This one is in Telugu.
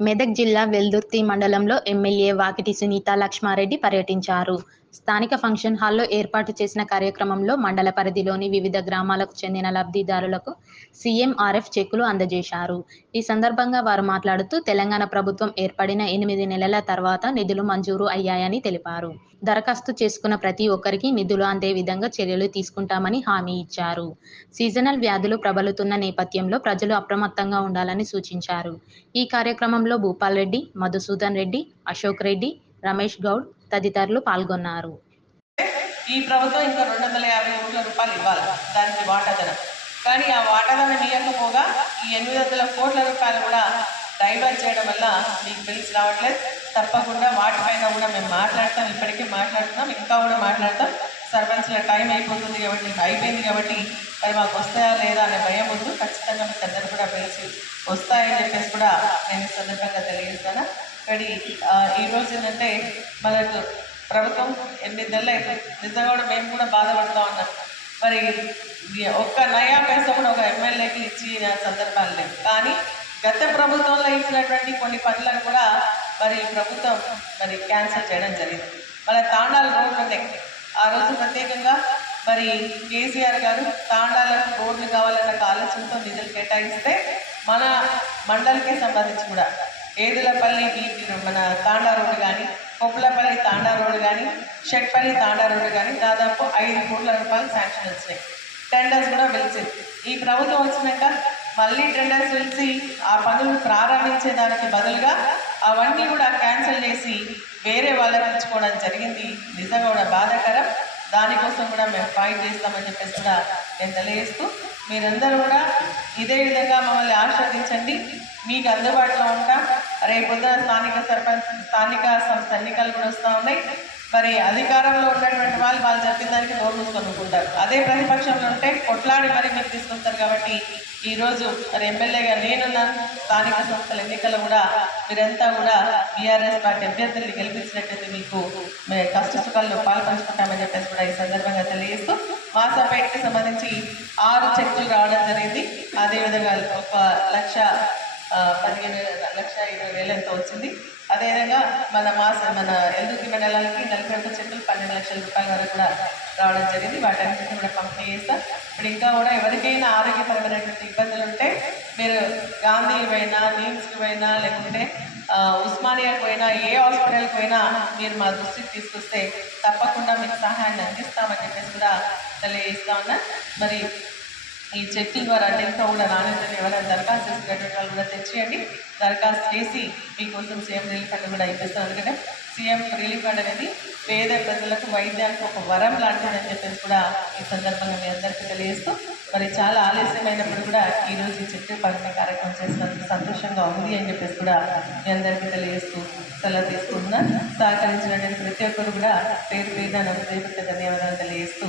మెదక్ జిల్లా వెల్దుర్తి మండలంలో ఎమ్మెల్యే వాకిటి సునీత లక్ష్మారెడ్డి పర్యటించారు. స్థానిక ఫంక్షన్ హాల్లో ఏర్పాటు చేసిన కార్యక్రమంలో మండల పరిధిలోని వివిధ గ్రామాలకు చెందిన లబ్ధిదారులకు సీఎంఆర్ఎఫ్ చెక్కులు అందజేశారు. ఈ సందర్భంగా వారు మాట్లాడుతూ తెలంగాణ ప్రభుత్వం ఏర్పడిన ఎనిమిది నెలల తర్వాత నిధులు మంజూరు అయ్యాయని తెలిపారు. దరఖాస్తు చేసుకున్న ప్రతి ఒక్కరికి నిధులు అందే విధంగా చర్యలు తీసుకుంటామని హామీ ఇచ్చారు. సీజనల్ వ్యాధులు ప్రబలుతున్న నేపథ్యంలో ప్రజలు అప్రమత్తంగా ఉండాలని సూచించారు. ఈ కార్యక్రమంలో భూపాల్ రెడ్డి మధుసూదన్ రెడ్డి అశోక్ రెడ్డి రమేష్ గౌడ్ తదితరులు పాల్గొన్నారు. ఈ ప్రభుత్వం ఇంకా రెండు వందల యాభై కోట్ల రూపాయలు ఇవ్వాలి. దానికి వాటాదనం కానీ ఆ వాటాదనం ఇవ్వకపోగా ఈ ఎనిమిది వందల కోట్ల రూపాయలు కూడా డైవర్ట్ చేయడం వల్ల మీకు బిల్స్ రావట్లేదు. తప్పకుండా వాటిపైన కూడా మేము మాట్లాడతాం. ఇప్పటికే మాట్లాడుతున్నాం. ఇంకా కూడా మాట్లాడతాం. సర్పంచ్ల టైం అయిపోతుంది కాబట్టి అయిపోయింది కాబట్టి మరి మాకు వస్తాయా లేదా అనే భయం ముందు ఖచ్చితంగా మీకు అందరూ కూడా పిలిచి వస్తాయని చెప్పేసి కూడా నేను ఈ సందర్భంగా తెలియజేస్తాను. కానీ ఆ, ఈ రోజు ఏంటంటే మనకు ప్రభుత్వం ఎనిమిది నెలలు అయితే నిజంగా కూడా మేము కూడా బాధపడుతూ ఉన్నాం. మరి ఒక్క నయా పైసా కూడా ఒక ఎమ్మెల్యేకి ఇచ్చిన సందర్భాలు లేవు. కానీ గత ప్రభుత్వంలో ఇచ్చినటువంటి కొన్ని పనులను కూడా మరి ప్రభుత్వం మరి క్యాన్సిల్ చేయడం జరిగింది. మన తాండాలు రోడ్లు ఉన్నాయి. ఆ రోజు ప్రత్యేకంగా మరి కేసీఆర్ గారు తాండాలకు రోడ్లు కావాలన్న ఒక ఆలోచనతో నిధులు కేటాయిస్తే మన మండలికే సంబంధించి కూడా ఏదులపల్లి మన తాండా రోడ్డు కానీ కొప్పులపల్లి తాండా రోడ్డు కానీ షెట్పల్లి తాండా రోడ్డు కానీ దాదాపు ఐదు కోట్ల రూపాయలు శాంక్షన్ వచ్చినాయి. టెండర్స్ కూడా పిలిచింది ఈ ప్రభుత్వం వచ్చినాక మళ్ళీ టెండర్స్ పిలిచి ఆ పనులు ప్రారంభించే దానికి బదులుగా అవన్నీ కూడా క్యాన్సిల్ చేసి వేరే వాళ్ళకి ఇచ్చుకోవడం జరిగింది. నిజంగా కూడా బాధాకరం. దానికోసం కూడా మేము ఫైట్ చేస్తామని చెప్పేసి కూడా నేను తెలియజేస్తూ మీరందరూ కూడా ఇదే విధంగా మమ్మల్ని ఆస్వాదించండి మీకు అందుబాటులో ఉంటాం. రేపొద్దున స్థానిక సర్పంచ్ స్థానిక సంస్థ ఎన్నికలు కూడా వస్తూ ఉన్నాయి. మరి అధికారంలో ఉన్నటువంటి వాళ్ళు వాళ్ళు చెప్పిన దానికి నోరు మూసుకొనుకుంటారు అదే ప్రతిపక్షంలో ఉంటే కొట్లాడి మరి మీరు తీసుకొస్తారు కాబట్టి ఈరోజు మరి ఎమ్మెల్యేగా నేనున్న స్థానిక సంస్థల ఎన్నికల్లో కూడా మీరంతా కూడా బీఆర్ఎస్ పార్టీ అభ్యర్థుల్ని గెలిపించినట్టయితే మీకు కష్ట సుఖాల్లో పాల్పంచుకుంటామని చెప్పేసి కూడా ఈ సందర్భంగా తెలియజేస్తూ మాసాపేటకి సంబంధించి ఆరు చెక్కులు రావడం జరిగింది. అదేవిధంగా ఒక లక్ష పదిహేను వేల- లక్ష ఇరవై వేలు ఎంత వచ్చింది. అదేవిధంగా మన మాస మన ఎల్దుకి మండలానికి నలభై ఒక్క చెక్కులు పన్నెండు లక్షల రూపాయల వరకు కూడా రావడం జరిగింది. వాటన్నిటిని కూడా పంపిణీ చేస్తాం. ఇప్పుడు ఇంకా కూడా ఎవరికైనా ఆరోగ్యపరమైనటువంటి ఇబ్బందులు ఉంటే మీరు గాంధీకి పోయినా నిమ్స్కి పోయినా లేకుంటే ఉస్మానియాకి పోయినా ఏ హాస్పిటల్కి పోయినా మీరు మా దృష్టికి తీసుకొస్తే తప్పకుండా మీకు సహాయాన్ని అందిస్తామని చెప్పేసి కూడా తెలియజేస్తా ఉన్నా. మరి ఈ చెక్కుల ద్వారా అంటే ఇంకా కూడా నాణ్యతను ఎవరైనా దరఖాస్తు చేసుకునేటువంటి వాళ్ళు కూడా తెచ్చేయండి. దరఖాస్తు చేసి మీకోసం సీఎం రిలీఫ్ ఫండ్ కూడా ఇప్పిస్తాం. ఎందుకంటే సీఎం రిలీఫ్ ఫండ్ అనేది పేద ప్రజలకు వైద్యానికి ఒక వరం లాంటిదని చెప్పేసి కూడా ఈ సందర్భంగా మీ అందరికీ తెలియజేస్తూ మరి చాలా ఆలస్యమైనప్పుడు కూడా ఈరోజు ఈ చెట్టు పంపిణీ కార్యక్రమం చేసినందుకు సంతోషంగా ఉంది అని చెప్పేసి కూడా మీ అందరికీ తెలియజేస్తూ సెలవు తీసుకుంటున్నా సహకరించినటువంటి ప్రతి ఒక్కరు కూడా పేరు పేరున నాకు ధన్యవాదాలు తెలియజేస్తూ